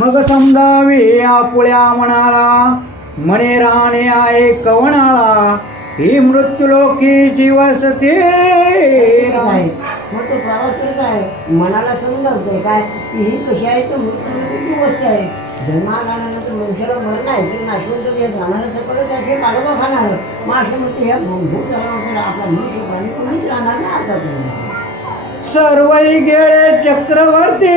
मग समजावे आपुळ्या मनाला. म्हणे राहणे आहे कवणाला ही मृत्यूलोकी जीवसते आहे मग तो प्रवास आहे. मनाला समजावतोय काय की? ही कशी आहे? तर मृत्यूलोकी वस्ती आहे. जन्मानंतर मनुष्याला मरण आहे. की नाशवंत जे जाणारं सगळं त्याचे पाडोबा खाणार मग असे म्हणते ह्या भूत जनावर आपला मनुष्य प्राणी कोणीच राहणार नाही आता सर्वै गेळे चक्रवर्ती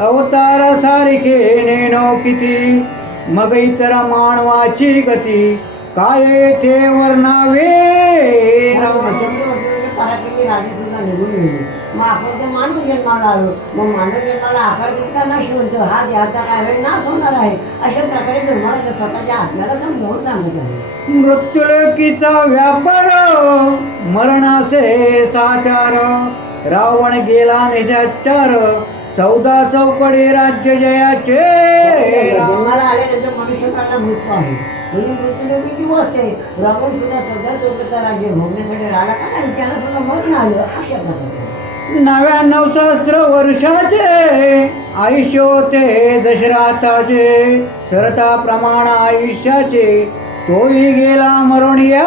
अवतार सारखे नेनो किती मग इतर मानवाची गती काय येथे वर्णावे? तारापैकी राजे सुद्धा निघून गेली मग आपण ते मानव जन्माला आलो मग मानव जन्माला आकार दिसला नाशवंत हा देहाचा काय वेळ नाश होणार आहे अशा प्रकारे धर्माला स्वतःच्या आत्म्याला समजावून सांगत आहे मृत्यूलोकीचा व्यापार मरणाचे साचार रावण गेला निजाचार चौदा चौकडे राज्य जयाचे. जन्माला आल्यानंतर मनुष्यकाला मृत्यू आहे. म्हणजे मृत्यूलोकीची वस्त आहे? रावण सुद्धा चौदा चौकचा राज्य भोगण्यासाठी राहिला का नाही त्याला सुद्धा मरण आलं. अशा प्रकारे नव्याण्णव सहस्र वर्षाचे. आयुष्य होते दशरथाचे. सरता प्रमाण आयुष्याचे. तोही गेला मरून या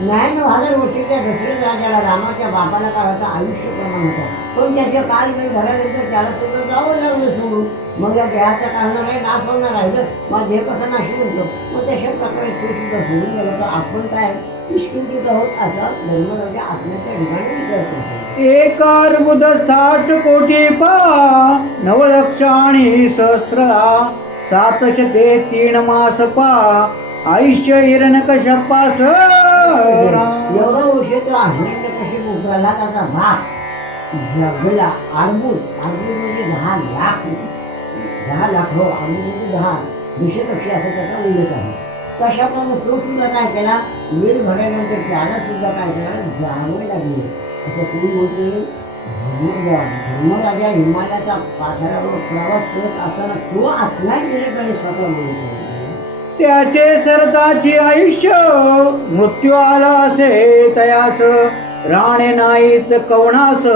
न्यायाण्णव हजार त्या दशरथ राजाला रामाच्या बापाला काय होता आयुष्य प्रमाण होता. पण त्याच्या काल वेळ भरानंतर त्याला सुद्धा जावं लागलं सोडून. मग या देहाचा काढणार आहे नाश होणार राहिलं मग देह कसा नाश म्हणतो मग तशा प्रकारे तो सुद्धा सोडून गेला. तर आपण काय निष्किंचित आहोत असा धर्मराजा आत्म्याच्या ठिकाणी विचार करतो. एक अर्बुद साठ कोटी पा नवलक्ष आणि सहस्रा सातशते तीन मास पा. आयुष्य हिरण कशपास एवढं वर्ष तो कशी मोकळाला त्याचा भाग जगला अर्बुद अर्बुद म्हणजे दहा लाख. दहा लाख हो अर्बुद म्हणजे दहा. दशलक्ष असं त्याचा उल्लेख आहे. तशाप्रमाणे तो सुद्धा काय केला? वेळ भरल्यानंतर त्याला सुद्धा काय केला? जावं लागले. असं कोणी म्हणते धर्मराजा हिमालयाचा पाथऱ्यावर प्रवास करत असताना तो आत्मा गेल्याकडे स्वतः म्हणतो त्याचे सरदाची आयुष्य मृत्यू आला असे तयास राणे. नाहीच कवणास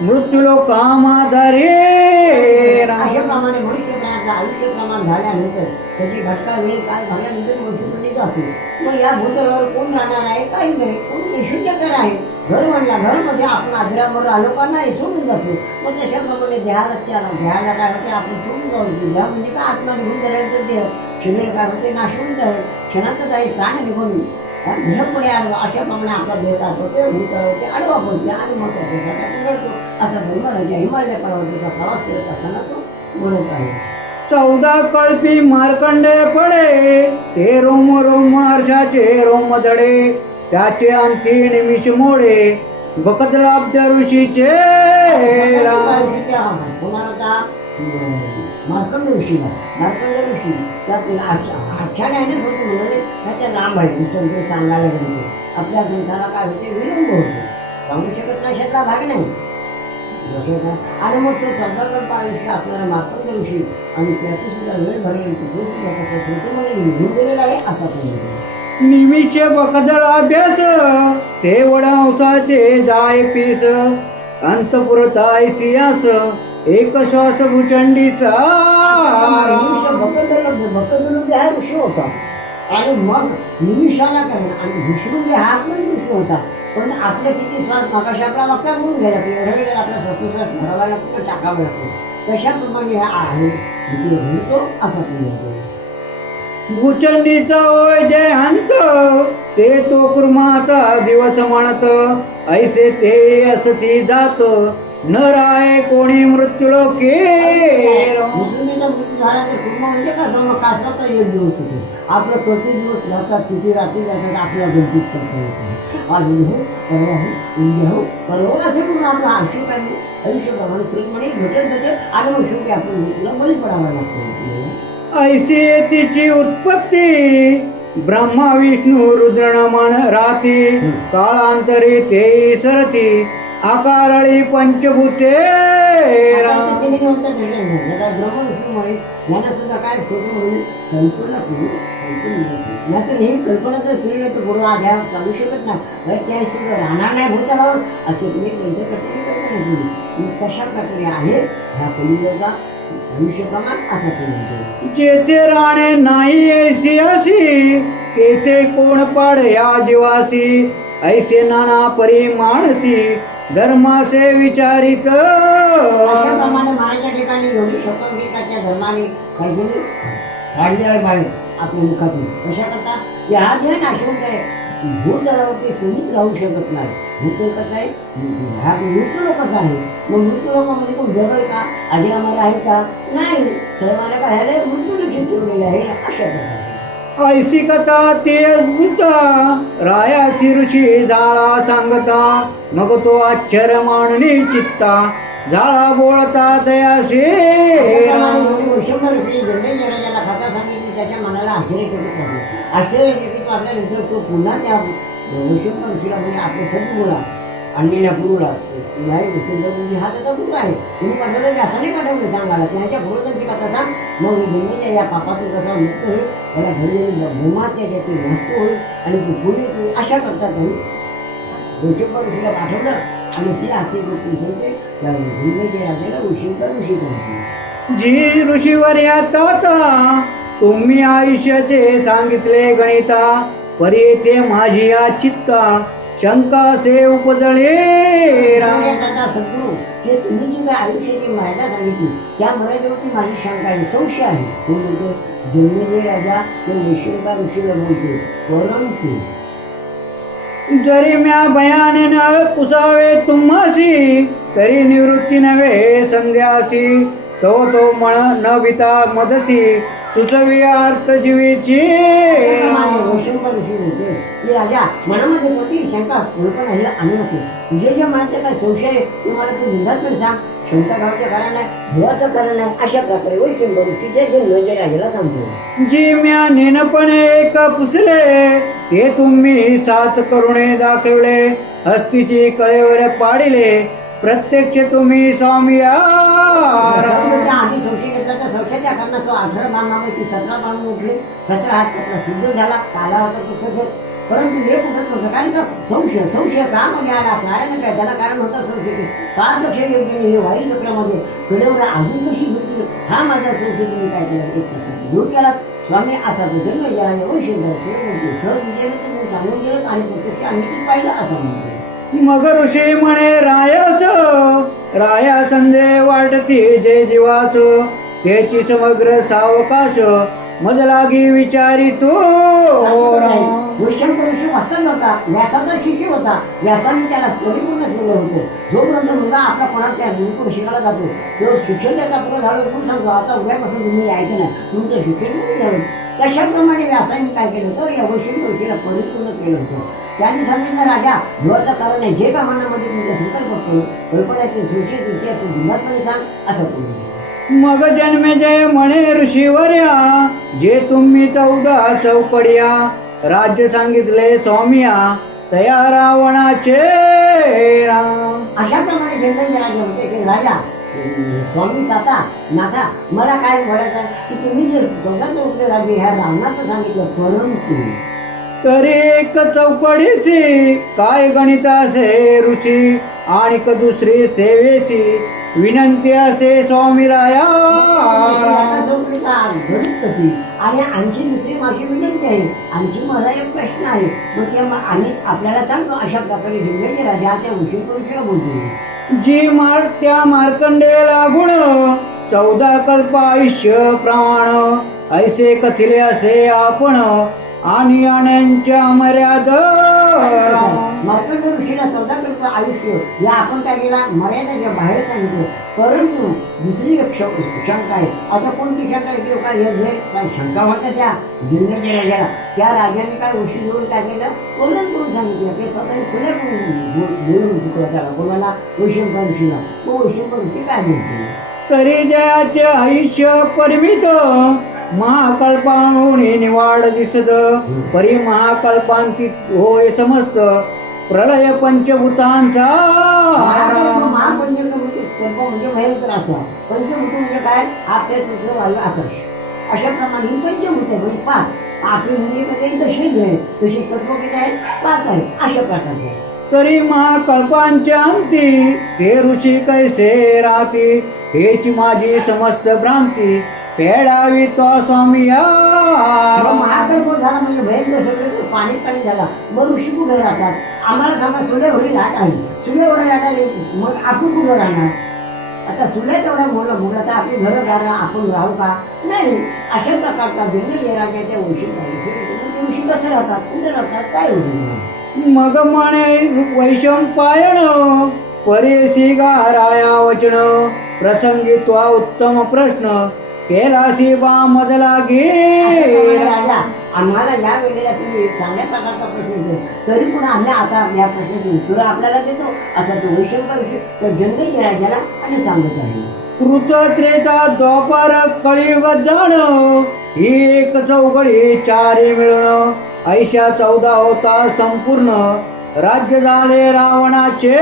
मृत्यू लोकामाधारे अशाप्रमाणे मनुष्य आयुष्य प्रमाण झाल्यानंतर त्याची घटका वेळ काय झाल्यानंतर मनुष्यपणे जातो मग या भूतलावर कोण राहणार आहे? काही नाही. कोण निशून्यकर आहे? घर म्हणला घरमध्ये आपण आजरावर आलो का नाही? सोडून जातो. मग त्याच्याप्रमाणे देहाला त्याला देहाला काय होते आपण सोडून जाऊ. देहा म्हणजे का आत्मा निघून गेल्यानंतर देह. शरीर काय होते नाशवून आहे क्षणातच आहे प्राण निघून देह आलो अशा प्रमाणे आपला देह दाखवते होते भूत होते आडवा पडते आणि मग त्या देशात आपण घडतो असा धर्मराजा हिमालय पर्वताचा प्रवास करत असताना तो बोलत आहे. चौदा कळपी मार्कंडे पडे ते रोम रोम हर्षाचे रोम दडे त्याचे आणखी निमिष मोडे बकदलाब्द ऋषीचे मार्कंड ऋषी मार्कंड ऋषी त्यातील आख्याने होते म्हणजे त्याच्या लांब आहे पुस्तक सांगायला म्हणजे आपल्या ग्रंथाला काय होते? विलंब होतो. सांगू शकत नाही शेतला भाग नाही. आणि मग तो चंद्रकल्प आयुष्य आपल्याला ऋषी आणि त्याचे सुद्धा वेळ भरले तो सुद्धा कसं असेल ते निघून गेलेला आहे असा बकदळ अभ्यास ते वडावसाचे जाय पीस अंतपुरताय सियास एक श्वास भुचंडीचा भक्तजनोदय हा ऋषी होता. आणि मग निमिषाला करणं आणि विष्णुदय हा पण ऋषी होता. पण आपले किती श्वास मागाशी आपला वक्ता म्हणून घ्यायला लागतो एवढ्या वेळेला आपल्या श्वासोश्वास भरावा लागतो टाकावा लागतो. तशाप्रमाणे हा आहे विष्णू म्हणतो असा तुम्ही म्हणतो ओय जय हंत ते तो कुर्माचा दिवस म्हणत ऐसे ते असती जात. न राय कोणी मृत्यू लोके मुस्लिमीचा मृत्यू झाला तर म्हणजे कासाचा एक दिवस होतो. आपलं प्रति दिवस जातात किती रात्री जातात आपल्या गणतीच करता येत. आज हो परवा हो उद्या हो परवा हो असं म्हणून आपलं आयुष्य पाहिजे आयुष्यप्रमाणे श्री म्हणे भेटत जाते आणि मग शेवटी आपण मृत्यूला बळी पडावा लागतो. ऐसी तिची उत्पत्ती ब्रह्मा विष्णू रुद्रणमन राती काळांतरी ते सरती. आकारळी पंचभूते सुद्धा काय सोडून म्हणून कल्पना करू नाहीतर ही कल्पना जर केली नाही तर गुरु आध्या चालू शकत नाही. बरं त्या सुद्धा राहणार नाही असे तुम्ही त्यांच्या प्रकारे आहे ह्या असं जेथे राणे नाही ऐसी अशी तेथे कोण पाड या जीवासी? ऐसे नाना परी माणसी धर्माचे विचारित अशाप्रमाणे मानाच्या ठिकाणी एवढी शपथ घेत त्या धर्माने काहीतरी काढले आहे बाहेर आपल्या मुखातून. कशा करता? की हा जे नाशवंत आहे. भूतलावरती कोणीच राहू शकत नाही. भूत कसं आहे. हा मृत्यू लोकच आहे. मग मृत्यू लोकांमध्ये कोण जगल का? आधी आम्हाला आहे का? नाही. सर्वांना काय झालं मृत्यू देखील ठेवलेले आहे. अशा प्रकारे. ऐसी कथा ते रायाची ऋषी झाळा सांगता. मग तो आश्चर्य मानणी चित्ता. झाळा बोलता दयाशे त्याप्रमाणे एवढी त्याच्या मनाला आश्चर्यचकित आश्चर्यचकित वाटल्यानंतर म्हणजे तो पुन्हा त्या ऋषीला म्हणजे आपले सद्गुरूला आणलेल्या गुरुला. नाही विष्णू म्हणजे हा त्याचा गुरु आहे. तुम्ही पाठवलं व्यासाने पाठवलं सांगायला. त्याच्या गुरुची कथा कसा मग जंडेच्या या पापातून कसा मुक्त होईल त्याला घरी भूमा त्याच्या ती नष्ट होईल आणि ती पुढे ती अशा करता तुम्ही ऋषभर ऋषीला पाठवलं आणि ती आरती गोष्टी सांगते त्या जंडेच्या राजाला ऋषीकर ऋषी सांगते जी ऋषीवर आता तुम्ही आयुष्याचे सांगितले गणिता. परी ते माझी या चित्ता. शंका से उपजळे त्यामुळे सद्गुरू हे तुम्ही जी काय आयुष्याची सांगितली त्या मर्यादेवरती माझी शंका आहे संशय आहे. तो जन्मले राजा ते बोलतो परंतु जरी म्या भयाने न पुसावे तुम्हासी तरी निवृत्ती नव्हे संध्यासी तो तो म्हण न विता मदती सुचवी अर्थ जीवीची त्याप्रमाणे वैष्णव ऋषी बोलते की राजा मनामध्ये कोणती शंका कल्पना हिला आणू नको तुझे जे मनाचे काय संशय आहे ते मला तू निंदाच पण सांग शंका करायचं कारण नाही देवाचं कारण नाही अशा प्रकारे वैष्णव ऋषीचे जे नजर राजाला सांगतो जी म्या नेनपणे एक पुसले हे तुम्ही सात करुणे दाखवले हस्तीची कळेवर पाडिले प्रत्यक्ष तुम्ही स्वामी आधी संशय घेतला तर संशयाच्या कारणाचं अठरा बांधणामध्ये सतरा बांधून उठले. सतरा हात कपडा शुद्ध झाला. काला होता तो सगळं. परंतु हे कुठं नव्हतं कारण का संशय संशय का म्हणजे आला कारण काय? त्याला कारण होतं संशय फार लक्ष योजने हे वायू चक्रामध्ये कडेवर अजून कशी होती. हा माझ्या संशय काय केला? एक प्रकारचा दूर स्वामी असा तो जन्म या अवश्य म्हणजे सहज विजय तुम्ही सांगून गेलं आणि प्रत्यक्ष आम्ही ती पाहिलं असं म्हणतो मग ऋषी म्हणे रायाच राया संदे वाटती जे जीवाच त्याची समग्र सावकाश मज लागी विचारी तो. गोष्टांचा ऋषी वाचत होता व्यासाचा शिष्य होता. व्यासाने त्याला परिपूर्ण केलं होतं जोपर्यंत मुलगा आपला कोणाला त्या गुरुकुल शिकायला जातो. तो शिक्षण त्याचा पुढे झालं गुरु सांगतो आता उद्यापासून तुम्ही यायचं नाही तुमचं शिक्षण तशाप्रमाणे व्यासाने काय केलं होतं? या गोष्टी ऋषीला परिपूर्ण केलं होतं. त्यांनी सांगितलं राजा देवाचं कारण आहे जे का मनामध्ये तुमच्या संकल्प करू कल्पनाचे सुशी तुमच्या तू भिन्नपणे सांग असं बोलतो मग जन्मे जय म्हणे ऋषीवर्या जे तुम्ही चौदा चौपडिया राज्य सांगितले स्वामिया तया रावणाचे राम. अशाप्रमाणे जन्मले राजा होते की राजा स्वामी ताता नाथा मला काय म्हणायचं आहे? की तुम्ही जे दोघांचं उठले राजे ह्या रावणाचं सांगितलं परंतु तरी एक चौपडीची काय गणिताचे रुची आणि क दुसरी सेवेची? विनंती असे स्वामी राया आता चौकडीचा गणित कधी आणि आणखी दुसरी माझी विनंती आहे. आणखी माझा एक प्रश्न आहे. मग मग आम्ही आपल्याला सांगतो अशा प्रकारे जन्मले राजा त्या उशीर करूशीला बोलतो. जी मार त्या मार्कंडेला गुण चौदा कल्प आयुष्य प्रमाण ऐसे कथिले असे आपण आणि अण्यांच्या मर्यादा. मार्कंड ऋषीला कल्प आयुष्य. या आपण काय केला? मर्यादेच्या बाहेर सांगितलं. परंतु दुसरी शंका आहे. आता कोणती शंका आहे? काय हे काय शंका होत्या त्या जिंदरच्या राजाला त्या राजाने काय उशी देऊन काय केलं? कोल्हन करून सांगितलं. ते स्वतः करून बोलून चुकलं. त्याला कोणाला ऋषभ ऋषीला तो ऋषभ ऋषी काय म्हणते तरी जयाचे आयुष्य परिमित महाकल्पाहून निवाड दिसत. परी महाकल्पांकित होय समस्त. प्रलय पंचभूतांचा म्हणजे पंचभूत म्हणजे काय? आपल्या तिथलं वायू आकाश अशाप्रमाणे पंचभूत आहे. म्हणजे पाच. आपली आहे तत्व किती पाच अशा प्रकारचे तरी महाकल्पांच्या अंती हे ऋषी कैसे राहती हेची माझी समस्त भ्रांती. फेडावी तो स्वामी महाकल्प झाला म्हणजे भयंकर सगळे पाणी पाणी झाला. मग ऋषी कुठे राहतात? आम्हाला सांगा लाट लाट आली मग आपण कुठं राहणार? आता तेवढा आपली घरं आपण राहू का? नाही. अशा प्रकारचा दिल्ली राजाच्या उशी ते उशी कसं राहतात? कुठे राहतात? काय होईल? मग म्हणे वैशंपायन परेसी गाराया वचन. प्रसंगी तो उत्तम प्रश्न. केलासी बा मदला घे राजा आम्हाला या वेळेला तुम्ही चांगल्या प्रकारचा प्रश्न विचारला. तरी पण आम्ही आता या प्रश्नाची उत्तर आपल्याला देतो. असा तो वैशंकर ऋषी तर राजाला आणि सांगत आहे. कृत त्रेता द्वापर कळियुग जाण. ही एक चौघडी चारी मिळून ऐशा चौदा होता संपूर्ण. राज्य झाले रावणाचे.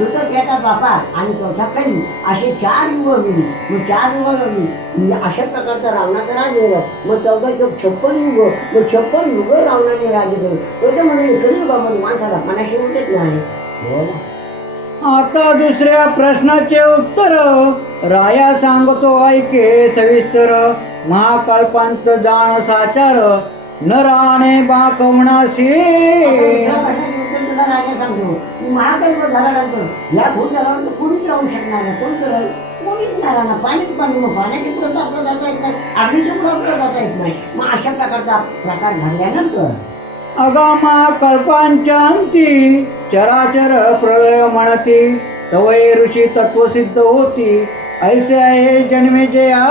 येतात बापा आणि चौथा कळी असे चार युग गेली मग चार युग गेली अशा प्रकारचा रावणाचं राज्य झालं मग चौदा चौक छप्पन युग. मग छप्पन युग रावणाने राज्य केलं तो म्हणजे कलियुगामध्ये माणसाला मनाशी उठत नाही. बोला. आता दुसऱ्या प्रश्नाचे उत्तर. राया सांगतो ऐके सविस्तर. महाकल्पांत जाण साचार. न राणे बाकवणाशी राजा सांगतो महाकल्प झाल्यानंतर या भूत झाल्यानंतर कोणीच राहू शकणार नाही. कोण करेल? कोणीच नाही राहणार. पाणीच पाणी मग पाण्याच्या पुढे तर आपलं जाता येत नाही. अग्नीच्या पुढे आपलं जाता येत नाही. मग अशा प्रकारचा प्रकार घडल्यानंतर अगामा कल्पांच्या अंती चराचर प्रलय म्हणती. तवय ऋषी तत्वसिद्ध होती. ऐसे आहे जन्मेचे आ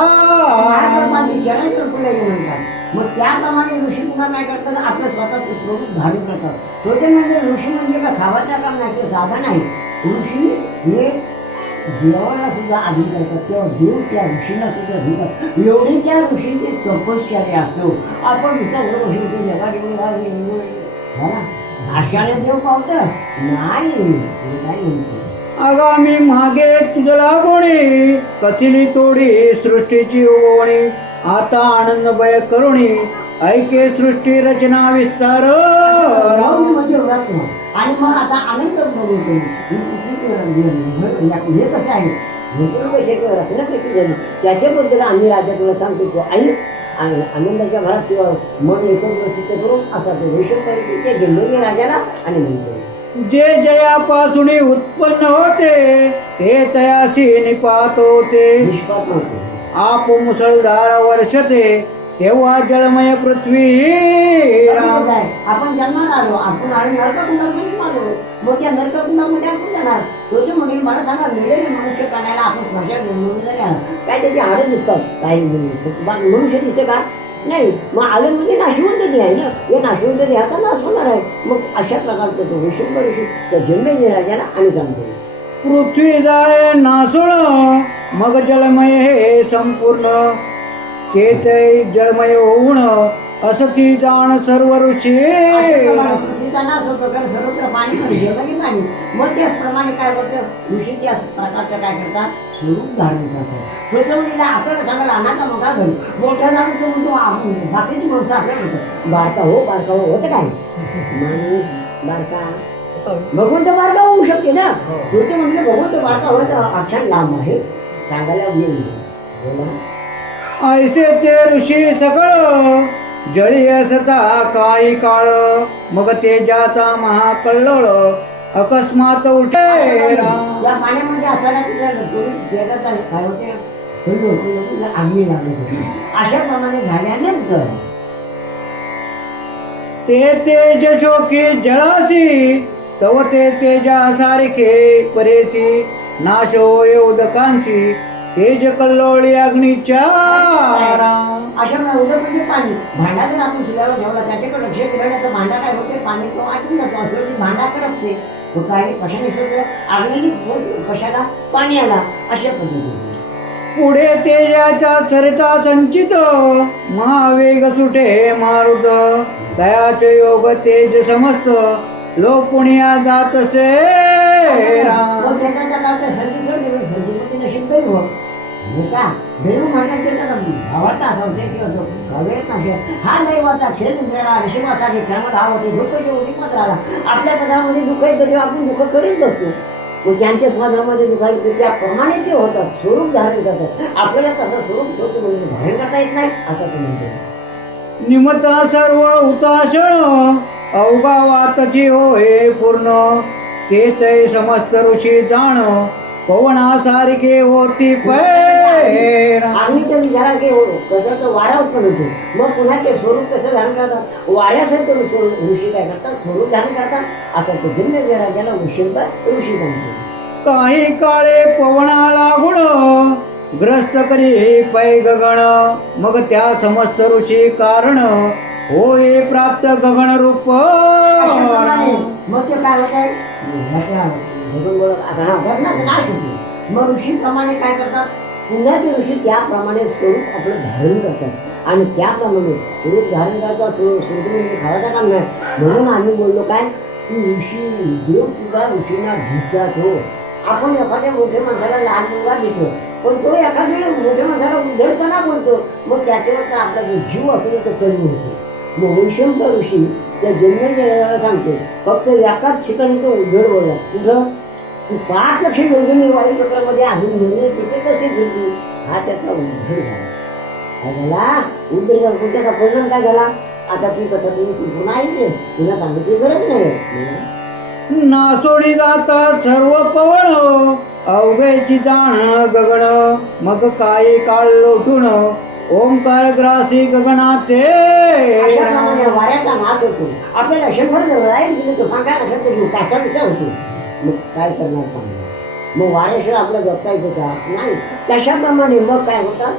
म्हणतात. मग त्याप्रमाणे ऋषी पुन्हा काय करतात? आपलं स्वतःचं स्वरूप धारण करतात छोटे म्हणजे ऋषी म्हणजे का खावाच्या काम नाही ते साधन आहे. ऋषी हे देवाला सुद्धा आधी करतात. तेव्हा देव त्या ऋषीला सुद्धा घेतात एवढी त्या ऋषीची तपश्चर्या असतो. आपण विसरलो ऋषी ते जगा घेऊन जा, देव पावतं? नाही काय म्हणतो? आगामी मागे तुझला गोणी कथिली तोडी सृष्टीची ओवणी आता आनंद भय करुणी ऐके सृष्टी रचना विस्तार. म्हणजे आणि मग आता आनंद हे कसं आहे? हे त्याच्याबद्दल आम्ही राजा तुला सांगतो तो आई आणि आनंदाच्या भरात मन एकत्र चित्त करून असा तो जन्मली राजाला आणि जे जयापासून उत्पन्न होते ते तयाशी निपात होते. निष्पात नव्हते. आप मुसळधार वर्षते तेव्हा जलमय पृथ्वी? आपण जन्माला आलो. आपण आलो. नरककुंडामध्ये आपण जाणार. सोच म्हणेल मला सांगा मिळेल मनुष्य प्राण्याला आपण स्मशान काय त्याची हाडं दिसतात? काही मनुष्य दिसते का? नाही. मग आलं म्हणजे नाशिवंत ते आहे ना. हे नाशिवंत देहाचा नाश होणार आहे. मग अशा प्रकारचं तो विषय जन्मेजी राजाला आणि सांगतो. पृथ्वी जाय नासुण मग जलमय हे संपूर्ण. ते जलमय होऊन असती जाण सर्व ऋषी. सर्वत्र पाणी पण. मग त्याचप्रमाणे काय करतं प्रकारचं काय करतात? स्वरूप धारण करतात. स्वतःला आपल्याला सांगायला अनाचा मोठा घरी मोठा झाला तो म्हणतो बाकीची माणसं आपल्याला म्हणतात बारका हो बारका हो होतं काय? माणूस बारका. भगवंत बारका होऊ शकते ना? छोटे म्हणजे भगवंत बारका होण्याचा आख्यान लांब आहे. सांगायला येईल बोला. ऐसे ते ऋषी सगळ जळी असता काही काळ. मग तेजाचा महाकल्लोळ अकस्मात उठे या पाण्यामध्ये असताना तिथं काय होते? सगळी. अशा प्रमाणे झाल्यानंतर ते तेज शोकी जळासी तव ते तेजा सारखे परेसी नाश होय उदकांची तेज कल्लोळी अग्नीच्या अशा प्रमाणे उदक म्हणजे पाणी. भांडा जर आपण चुल्यावर ठेवला त्याच्याकडे लक्ष दिलं तर भांडा काय होते पाणी तो आटून जातो. असं भांडा करपते. तो काय कशाने शोधलं अग्नीने शोधलं. कशाला पाण्याला अशा पद्धतीचे पुढे तेजाच्या सरिता संचित. महावेग सुटे मारुत. दयाचे योग तेज समस्त. लोकुणिया जात से मग त्याच्या त्या काळच्या सर्दी सोडली मग हो हे का? देव म्हटलं ते त्याचा आवडता होते होतो नाही. हा दैवाचा खेळ मिळाला हा होते दुःख आपल्या पदामध्ये तेव्हा आपण दुःख करीत बसतो. मग त्यांच्या पदामध्ये दुःख येतं त्याप्रमाणे ते होतात. स्वरूप धारण करतात. आपल्याला तसं स्वरूप स्वरूप म्हणजे धारण करता येत नाही असं ते म्हणते निमता सर्व हुताशण अवघा वातची होय पूर्ण. ते ते समस्त ऋषी जाण पवनासारखे होती पैर. विचारा की हो कसं तर वारा उत्पन्न होतो. मग पुन्हा ते स्वरूप कसं धारण करतात? वाड्यासारखं ऋषी काय करतात? स्वरूप धारण करतात. आता तो भिन्न जरा ज्याला उशिरता ऋषी सांगतो काही काळे पवना लागुण ग्रस्त करी पै गगन मग त्या समस्त ऋषी कारण होय प्राप्त गगन रूप. मग ते काय होत मग ऋषीप्रमाणे काय करतात? पुन्हा ते ऋषी त्याप्रमाणे स्वरूप आपलं धारण करतात. आणि त्याप्रमाणे स्वरूप धारण करतात स्वरूप म्हणजे खावायचा काम नाही. म्हणून आम्ही बोललो काय? की ऋषी देव सुद्धा ऋषींना घेतात हो. आपण एखाद्या मोठ्या माणसाला लहान मुलगा घेतो पण तो एखाद्या मोठ्या माणसाला उद्धटपणा बोलतो मग त्याच्यावरचा आपला जो जीव असेल तो कमी होतो. मग वैशंकर ऋषी त्या जन्मजयाला सांगते फक्त एकाच ठिकाणी तो उद्धट बोलला. कुठं तू पाच लक्ष योजने वायुचक्रामध्ये अजून निर्णय तिथे कशी घेतली हा त्याचा उद्धट झाला. काय झाला? उद्धट झाला. त्याचा परिणाम काय झाला? आता तू कथा तुम्ही ती पुन्हा ऐकते पुन्हा सांगितली गरज नाही. नासोडी जाता सर्व पवन हो, अवघ्याची जाण गगन मग काय काळ लोटून हो. ओंकार ग्रासी अशाप्रमाणे वाऱ्याचा नाश होतो. आपल्याला शंभर जवळ आहे तो तरी कासा होतो. मग काय करणार सांगा? मग वाऱ्याशिवाय आपलं जगता येतं का? नाही. तशाप्रमाणे मग काय होतात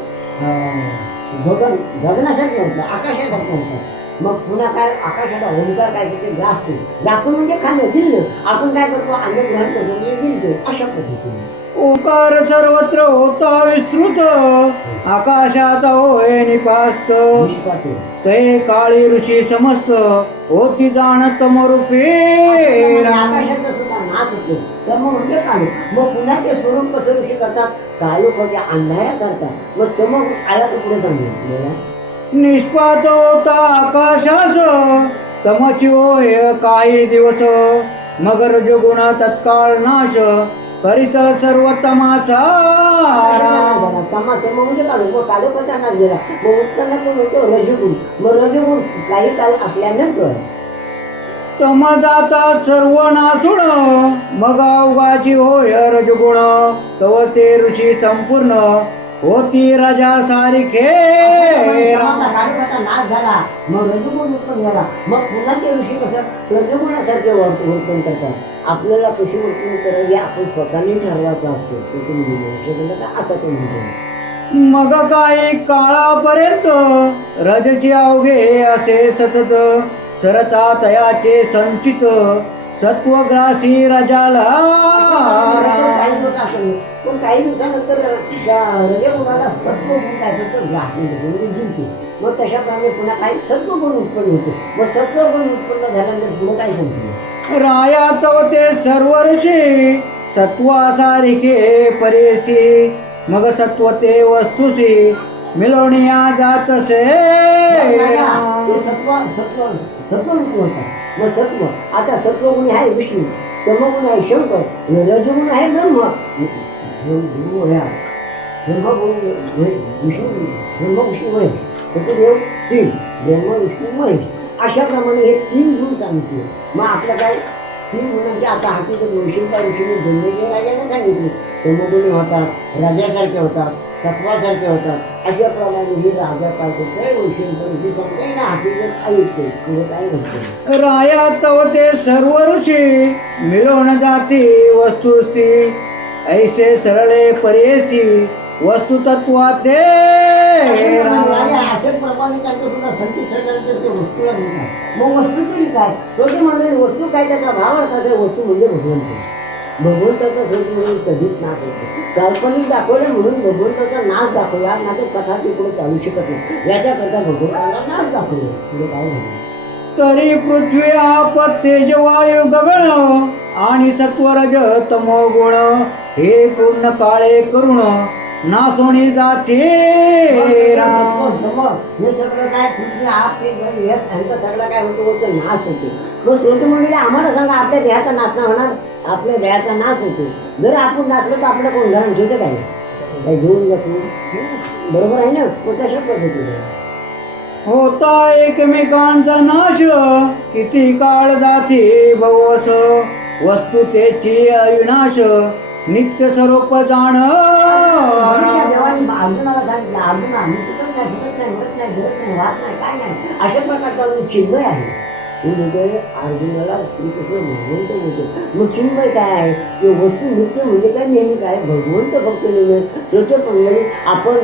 गगन गगनासारखं होतं आकाशासारखं होतं. मग पुन्हा काय? आकाशाला ओंकार काय तिथे? जास्त जास्त म्हणजे खाणं गिरणं आपण काय करतो? अन्न ग्रहण करतो म्हणजे गिरतो अशा पद्धतीने. ओंकार सर्वत्र होता विस्तृत आकाशाचा होय निपास्त. ते काळी ऋषी समस्त होती जाण तमरूपे तर मग म्हणजे काय मग पुन्हा ते स्वरूप कसं ऋषी करतात काळू म्हणजे करतात मग तो मग आला पुढे निष्पात होता आकाशास. तमची होय काही दिवस. मगर रजगुण तत्काळ नाश. करीत सर्वोत्तमाचा. तमा ते मग म्हणजे काढू मग कालो कसा नाश गेला मग उत्पन्न पण होतो रजगुण मग रजगुण काही काळ असल्यानंतर तमदाता सर्व नासुण मग अवघाची होय रजगुण. तव ते ऋषी संपूर्ण. होती राजा सारिखे. तमाचा काळोखाचा नाश झाला मग रजगुण उत्पन्न झाला मग पुन्हा ते ऋषी कसं? रजगुणासारखे वर्त- वर्तन करतात आपल्याला कशी वर्तन करावी हे आपण स्वतःने ठरवायचं असतो. ते तुम्ही म्हणलं का आता ते म्हणतो मग काही काळापर्यंत रजची अवघे असे सतत सरता तयाचे संचित सत्वग्रासी राजाला. काही पण काही दिवसानंतर काय तर म्हणजे जिंकते मग तशाप्रमाणे पुन्हा काही सत्व गुण उत्पन्न होते. मग सत्व गुण उत्पन्न झाल्यानंतर पुढे काय सांगते राया चौथे सर्वर्षी सत्वासारिके ऋषी परेसी मग सत्व ते वस्तुसी मिळवण्या जातसे. ते सत्व सत्व सत्वरूपी होतात मग सत्व आता सत्वगुणी आहे विष्णू तमगुण आहे शंकर रजगुण आहे ब्रह्म. ब्रह्म आहे. ब्रह्मगुण विष्णू ब्रह्म विष्णू महेश देव तीन ब्रह्म विष्णू महेश अशाप्रमाणे हे तीन गुण सांगितले. मग आपलं काय तीन गुणांचे म्हणजे आता हकीकत ऋषींच्या ऋषीने जन्मेचे राजाने सांगितले. तमगुणी होतात राजासारखे होतात सत्वासारखे होतात. अशाप्रमाणे हे राजा काय करते ऋषींचं ऋषी सांगते ना हकीकत ऐकते पुढे काय म्हणते? राया तव ते सर्व ऋषी मिळवून जाती वस्तुस्ती. ऐसे सरळे परेसी वस्तु तत्वाते राजा अशाच प्रमाणे त्यांचं सुद्धा संकेत ते वस्तूला मग वस्तू तरी काय तसे म्हणजे वस्तू काय त्याचा भाव अर्थात वस्तू म्हणजे भगवंत भगवंताचा संत म्हणून कधीच नाश होतो काल्पनिक दाखवले म्हणून भगवंताचा नाश दाखवला ना तो कथा तिकडे चालू शकत नाही याच्याकरता भगवंताला नाश दाखवले पुढे काय म्हणतो तरी पृथ्वी आप तेज वायू गगण आणि सत्वरज तमो गुण हे पूर्ण काळे करुण नासोनी जाते हे सगळं काय पृथ्वी आप ते जग, हे यांचं सगळं काय होतं होतं नाश होते. मग श्रोते मंडळी आम्हाला सांगा आपल्या देहाचा नाश नाही होणार. आपल्या देहाचा नाश होतो. जर आपण नाचलो तर आपलं कोण घरात घेतं काय? काय घेऊन जातो बरोबर आहे ना? मग तशा पद्धतीने होता एकमेकांचा नाश. किती काळ जाते भवस वस्तू त्याची अविनाश. नित्य स्वरूप जाण. अर्जुनाला सांगितलं अर्जुन चुकत नाही नाही नाही नाही वाहत नाही काय नाही. अशा प्रकारचा मी चिन्मय आहे. म्हणजे अर्जुनाला श्रीकृष्ण भगवंत म्हणतो मग चिन्मय काय आहे? की वस्तू नृत्य म्हणजे काय नेहमी काय? भगवंत फक्त नेहमी. स्वच्छ पण आपण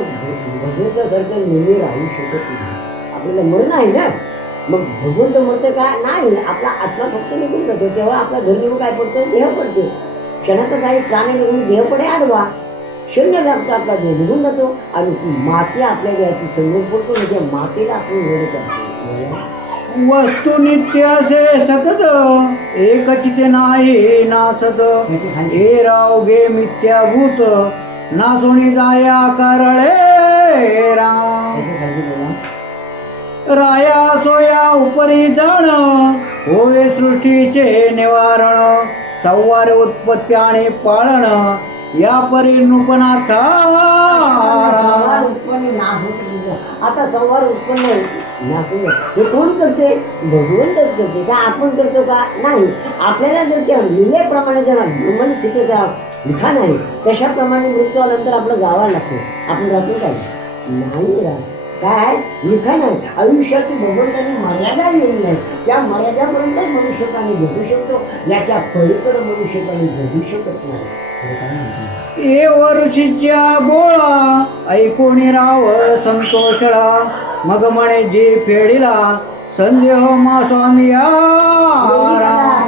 भगवंतासारखं नेहमी राहू शकत नाही. आपल्याला मन आहे ना? मग भगवंत म्हणतं काय? नाही. आपला आत्मा फक्त निघून जातो. तेव्हा आपला धर्म काय पडतं? देह पडते. क्षणातच आहे प्राणी निघून देह पडे आडवा. शून्य लागतो आपला देह निघून जातो आणि ती माती आपल्या देहाची समोर पडतो म्हणजे मातेला आपण वेळ करतो वस्तू नित्य असे सतत एकच ते नाही नासत. हे राव गे मिथ्याभूत नासोनी जाया करळे राम. राया सोया उपरी जण होवे सृष्टीचे निवारण. संवार उत्पत्ती आणि पाळण या परी नूपनाथा. संवार उत्पन्न नाश होत नाही. आता संवार उत्पन्न नाश हे कोण करते? भगवंतच करते. का आपण करतो का? नाही. आपल्याला जर त्या लिहिल्याप्रमाणे जर मन तिथे जा लिखाण आहे तशाप्रमाणे मृत्यूनंतर आपलं गावा लागतो. आपण राहतो काय? नाही राहत. काय? लिखाण आहे आयुष्याची भगवंताने मर्यादा लिहिली आहे त्या मर्यादापर्यंत मनुष्यकाने जगू शकतो. याच्या पलीकडे मनुष्यकाने जगू शकत नाही? ए वरुषीच्या बोळा ऐकून राव संतोषळा. मग म्हणे जे फेडिला संजय हो मा स्वामी या.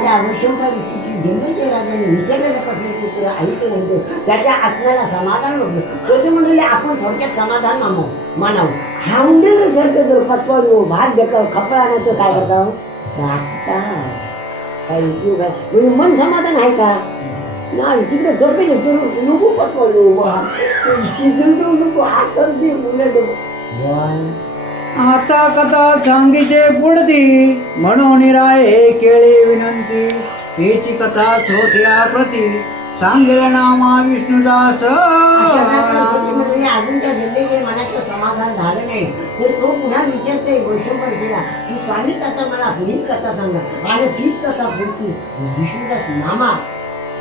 त्या ऋषीची राजाने विचारलेल्या प्रश्नाचं उत्तर ऐकलं नाही त्याच्या आत्म्याला समाधान होतं. स्वतः म्हणले आपण थोडक्यात समाधान मानू मानावं. हांडेल सारखं जर पचवालो हो. भात देतो खपळा नाही काय करतो? राखता. काय उपयोग आहे. म्हणजे मन समाधान आहे का? नाही तिकडे झोपे नको पचवालो शिजून देऊ नको. हात दे मुलं आता कथा सांगीचे पुढती म्हणून राय केळी विनंती. हिची कथा श्रोत्या प्रती. सांगेल नामा विष्णुदास. अजून त्या जिंदगी मनाचं समाधान झालं नाही. तर तो पुन्हा विचारतोय वैशंभरतीला की स्वामी कथा मला पुढील कथा सांगा. आणि तीच कथा पुढची विष्णुदास नामा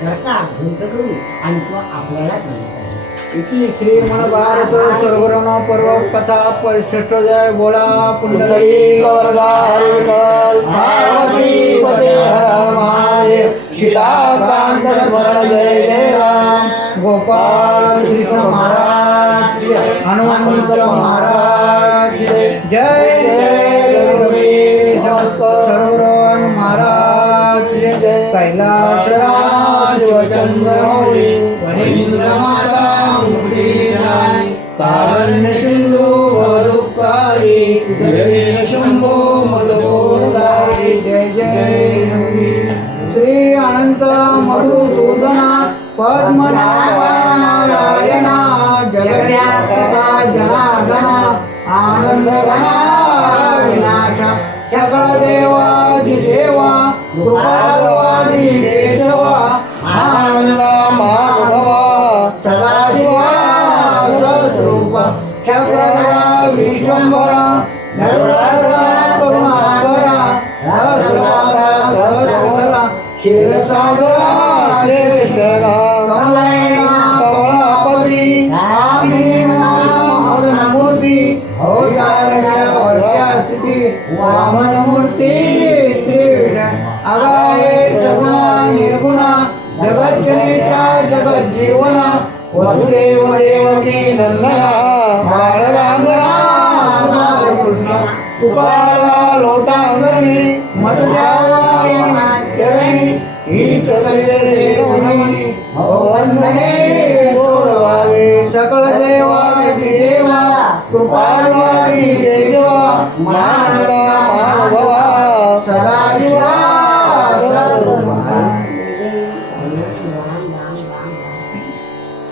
करता ग्रंथ करू आणि तो आपल्याला सांगत. आहे इति श्रीमद भारत सर्वरण पर्व कथा पैसष्ट जय बोला पुंडली वरदा हरिकल पार्वती पते हर महादेव सीताकांत स्मरण जय जय राम गोपाल कृष्ण महाराज. हनुमंत महाराज जय जय रघुवीर सर्वरण महाराज जय कैलास रामा शिवचंद्र मौली वरींद्र माता जयेन कारण्य सिंधू भवदुःखारी जय जय। श्री अनंत मधुसूदना पद्मनाभ नारायणा जगन्याता जनार्दना आनंद घना विनाशा देवकी बाळरांगणा कृष्ण कुपाला लोटांगणी वंदने सोडवावे सकळ देवा देवा कृपालवादी देवा मानंदा